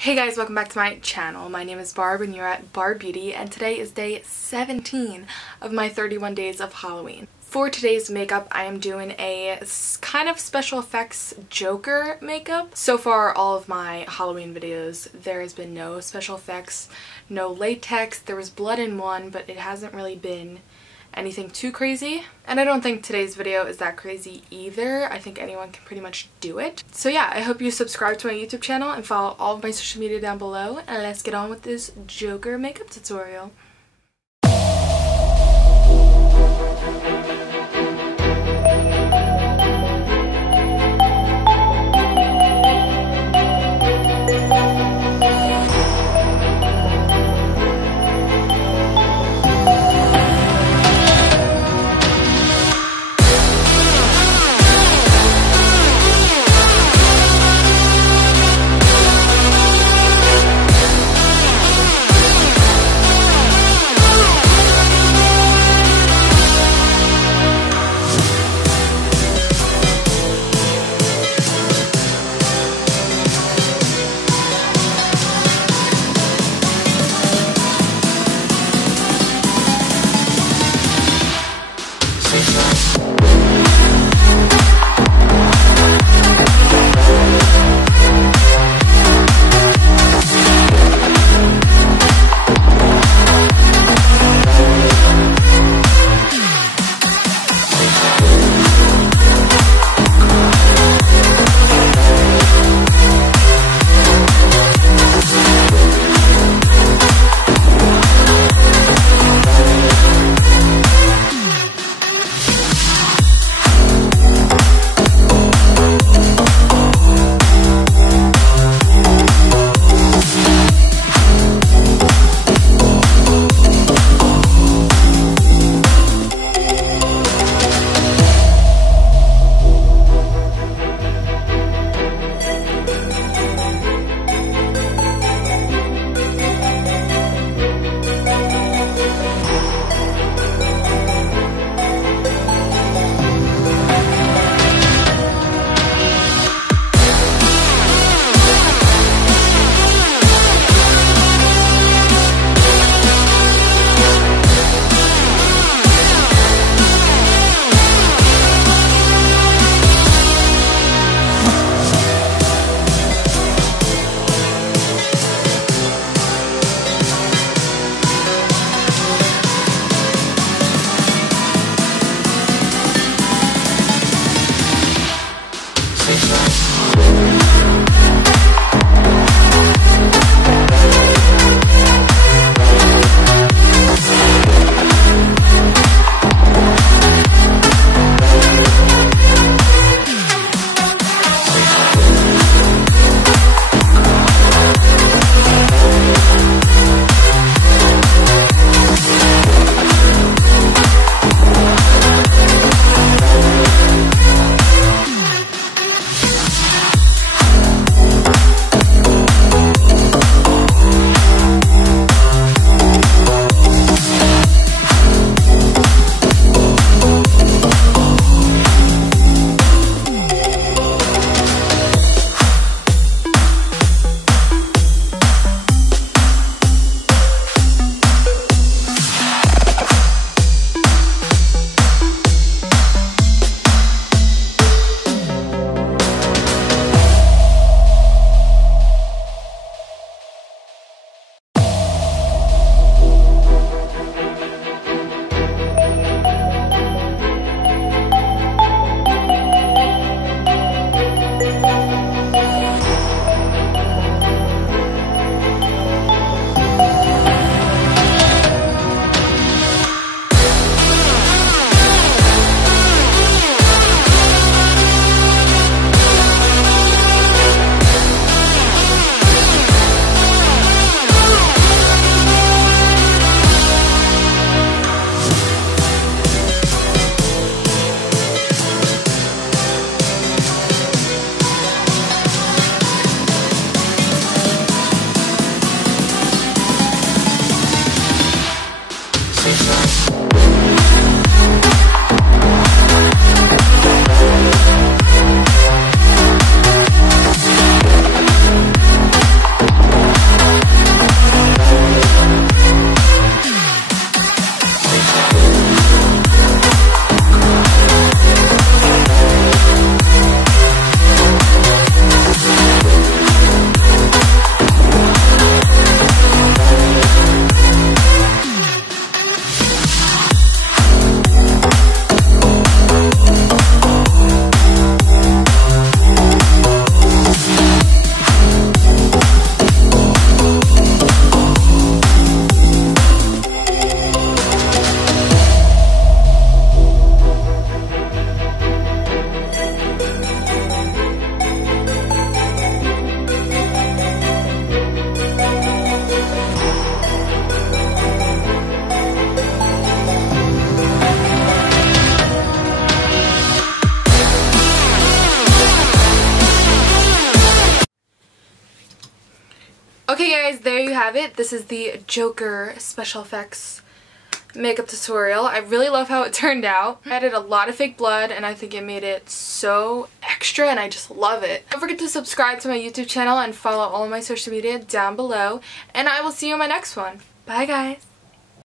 Hey guys, welcome back to my channel. My name is Barb and you're at Barb Beauty, and today is day 17 of my 31 days of Halloween. For today's makeup, I am doing a kind of special effects Joker makeup. So far, all of my Halloween videos, there has been no special effects, no latex. There was blood in one, but it hasn't really been anything too crazy. And I don't think today's video is that crazy either. I think anyone can pretty much do it. So yeah, I hope you subscribe to my YouTube channel and follow all of my social media down below. And let's get on with this Joker makeup tutorial. Okay guys, there you have it. This is the Joker special effects makeup tutorial. I really love how it turned out. I added a lot of fake blood and I think it made it so extra and I just love it. Don't forget to subscribe to my YouTube channel and follow all of my social media down below, and I will see you in my next one. Bye guys!